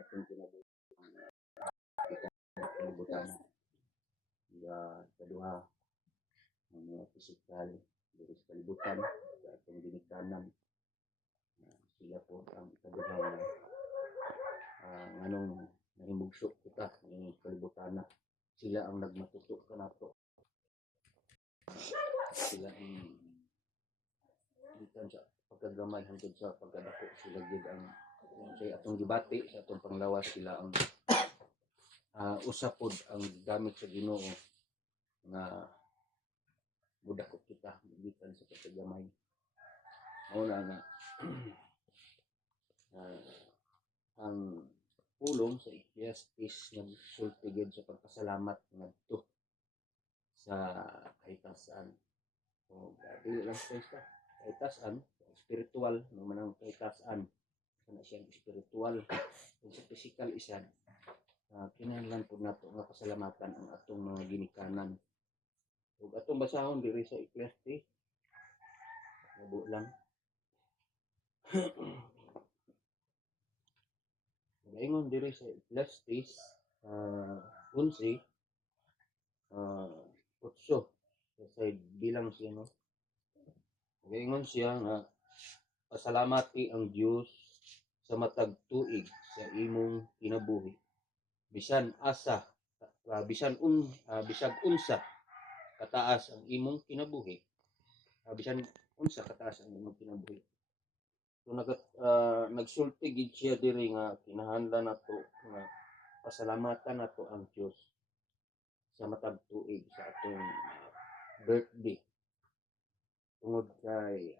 atong kinabuhi kalibutan. Kaduha ang mga pisikal diri sa kalibutan sa atong ginikanan. Sila po ang ikaduha na nganong nahimugsok kita ng kalibutan na sila ang nagmatutok kanato. Sila ang gikan sa pagkagamay hangtod sa pagkadako, sila gid ang say atong gibati sa atong panglawas. Sila ang usapod ang gamit sa Ginoo nga budako kita gikan sa pagkagamay. Mao na nga ang pulong sa Ecclesiastes nagsulti gid sa pagpasalamat ngadto sa kahitasan. So, dili lang sa kahitasan, spiritual naman ang kahitasan. Kana siyang spiritual kung sa physical isan. Kinahanglan po nato nga pasalamatan ang atong mga ginikanan. Ug atong basahon diri sa Ecclesiastes, labo lang. Ingon diri sa Ecclesiastes 11 8 sa bilang siya, no? Ingon siya nga pasalamati ang Dios sa matag tuig sa imong kinabuhi. Bisan bisag unsa kataas ang imong kinabuhi. Bisan unsa kataas ang imong kinabuhi. So nagsulti gid siya diri nga kinahanglan nato nga pasalamatan nato ang Dios sa matag tuig sa atong birthday. Tungod kay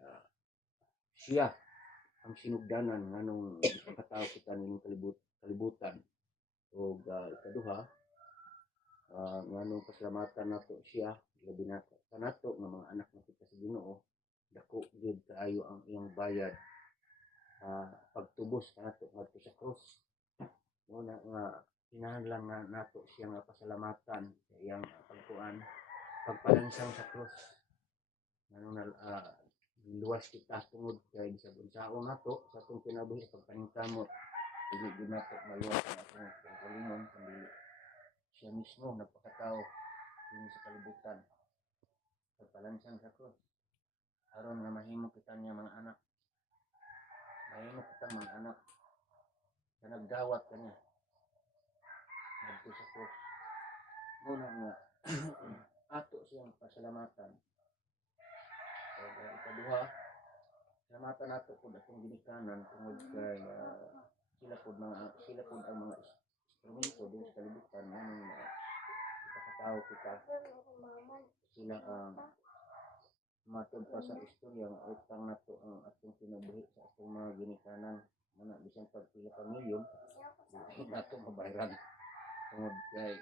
siya ang sinugdanan nganong ipakatao kita ning kalibutan. O ikaduha, nganong pasalamatan nato siya labi na kanato nga mga anak na kita sa Ginoo, dako gid kaayo ang iyang bayad pagtubos kanato ngadto sa krus. Muna nga kinahanglan nga nato siya nga pasalamatan sa iyang pagpalansang sa krus. Nganong luwas kita tungod kay bisag unsaon nato sa atong kinabuhi sa pagpaningkamot, dili gid nato maluwas ang atong kaugalingon kundi siya mismo nagpakatao dinhi sa kalibutan pagpalansang sa krus aron nga mahimo kita niya mga anak. Mahimo kita mga anak na naggawat kanya ngadto sa krus. Muna nga ato siyang pasalamatan. So, ikaduha, salamatan nato pud atong ginikanan tungod kay sila pud ang mga instrumento din sa kalibutan nganong ipakatao kita. Sila ang matod pa sa istorya nga utang nato ang atong kinabuhi sa atong mga ginikanan. Muna bisan pag pila pa milyon di nato mabayaran tungod kay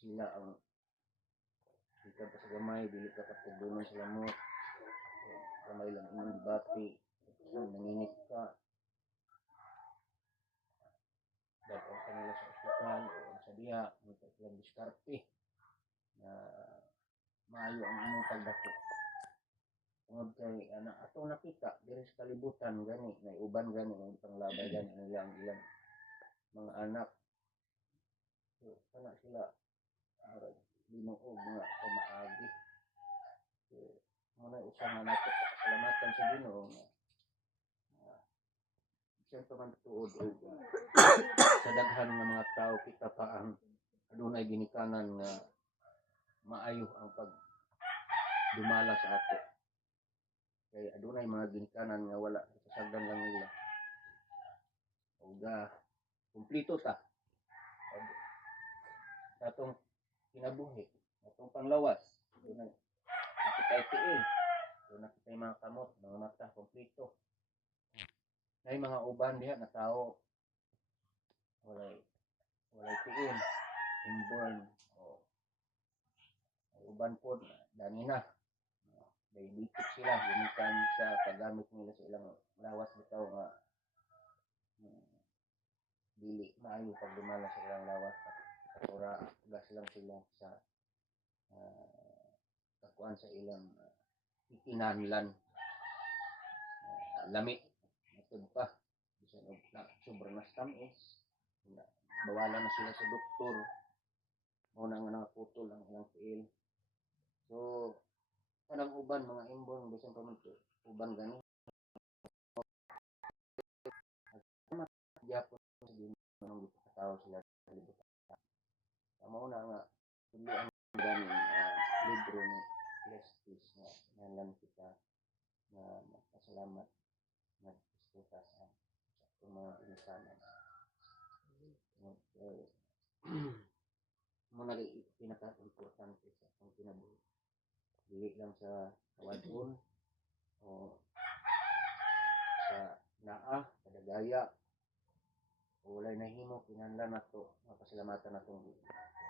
sila ang ikan pa sa gamay, dili ka patugdunon sa lamot, gamay lang imong gibati, nanginig ka, dapat kanila sa ospital o sa diha, mga silang diskarte na maayo ang imong pagdako. Tungod kay atong nakita diri sa kalibutan gani na uban gani ang panglabay gani ang ilang mga anak. So kana sila linuog nga pamaagi. So muna usa nga nato pasalamatan sa Ginoo nga siyempre man tuod sa daghan nga mga tao kita pa ang adunay ginikanan nga maayo ang pagdumala sa ato. Kay adunay mga ginikanan nga wala kasagdan lang nila. Ug kumplito ta atong kinabuhi, atong panglawas. Adunay nakitay tiil, nakitay mga kamot, mga mata, kumplito. May mga uban diha na tao walay tiil, inborn o uban po dani na diabetic sila gamitan sa paggamit nila sa ilang lawas bitaw nga dili maayo pagdumala sa ilang lawas ora gas lang sila sa kakuan sa ilang kinahanglan lami matod pa bisan og sobrang nastamis, bawalan na sila sa doktor, mo na nga nakaputol ang ilang tiil. So kanang uban mga imbon bisan pa man uban gani gyapon sa ginoo gipakatawo sila sa libutan. Amo na nga dili ang gani libro ni Lestis nga nalan kita na magpasalamat nagdiskuta sa mga inisanan. Mo na pinaka-importante sa akong kinabuhi. Dili lang sa kawadon o sa naa, kadagaya, o walay nahimo, kinahanglan nato, mapasalamatan natong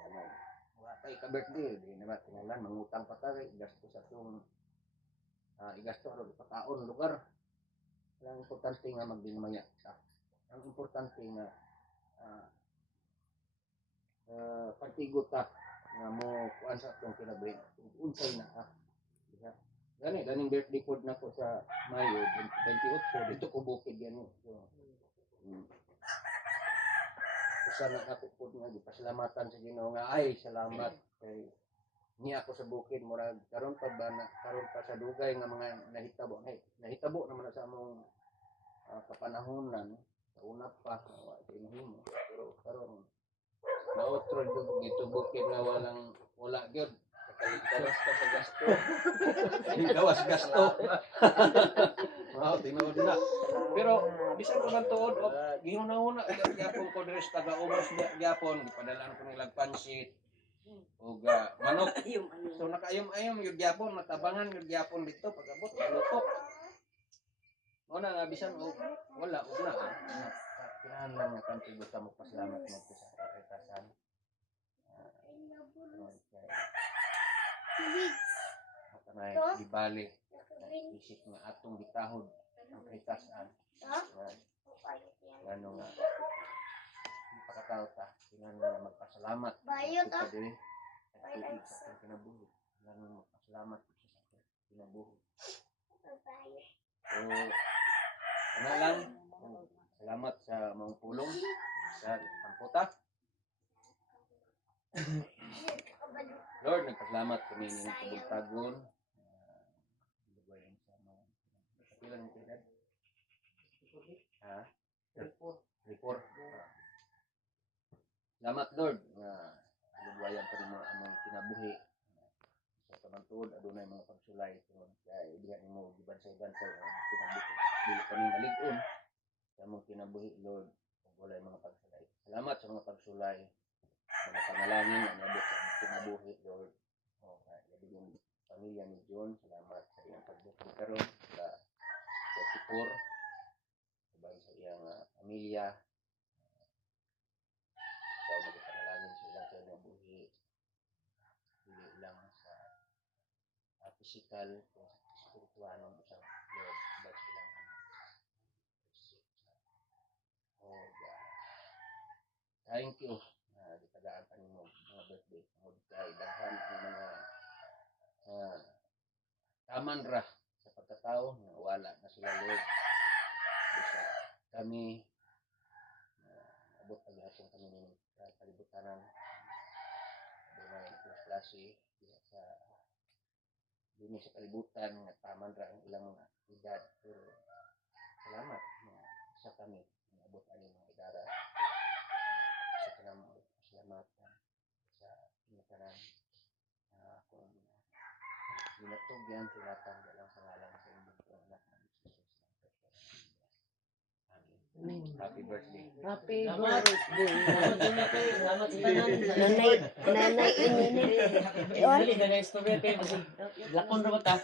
kanang wala tay ka birthday, di naman kinahanglan mangutang pa tayo, igasto sa itong igasto ro ipakaon lugar. Ang importante nga magdinamaya ta. Ang importante nga pagtigot ta nga mo kuan sa itong kinabuhi. Unsay naa. Diba? Ganing birthday pod na ko sa Mayo 28, dito ko bukid yan. So, usa na ako pod nga gipasalamatan sa Ginoo nga ay salamat kay niya ako sa bukid murag karon pa sa dugay nga mga nahitabo naman sa among kapanahonan sa una pa wa tinihimo pero karon naotro dito bukid nga wala gyud kaligtawas ka sa gasto. Gawas gasto. Wow, tinuod na. Pero bisan ko man tuod og gihuna-huna gyapon ko diri sa taga-ubos gyapon gipadalaan ko nilang pansit ug manok. So nakaayom-ayom yung gyapon matabangan yung gyapon dito pag-abot maluto. Mo na nga bisan og wala og na. Kinahanglan nga kanto ta mo pasalamat mo sa karetasan. Matanay ibalik isip nga atong gitahod ang karetasan. Ano nga pakataw ta kinahanglan nga magpasalamat. Bayot sa atong kinabuhi. Kinahanglan magpasalamat sa atong kinabuhi. So lang salamat sa mga pulong sa kamputa. Lord, nagpasalamat kami ng kabultagon. Kapilan ng edad? Report. Salamat Lord nga lugwayan pa rin mo among kinabuhi. Sa pamantod, adunay mga pagsulay. Kaya diha nimo gibansay-bansay ang kinabuhi. Dili kami malig-on sa among kinabuhi Lord. Walay mga pagsulay. Salamat sa mga pagsulay. Mga panalangin ang nabot sa kinabuhi, Lord. Labi yung pamilya ni John, salamat sa iyang pagbuti karon sa 44, sabay sa iyang pamilya. Ikaw magpanalangin sa ilang kinabuhi. Hindi lang sa physical, kung sa spiritual ng isang Lord, sabay sa ilang thank you. Ditagaan pa nimo mga birthday mo kay daghan ang mga taman ra sa pagkatao nga wala na sila Lord. Bisa kami abot ang atong kami ng kalibutanan. Dunay klase sa dini sa kalibutan nga taman ra ang ilang mga edad. Pero salamat sa kami abot ani mga edara. Sa kanang salamatan sa pinakanan kung ginatugyan tinatang dalang pangalan sa inyong anak na Jesus. Amen. Happy birthday. Happy birthday. Salamat sa tanan. Nanay init. Dali na istorya kay lakon ra ba ta?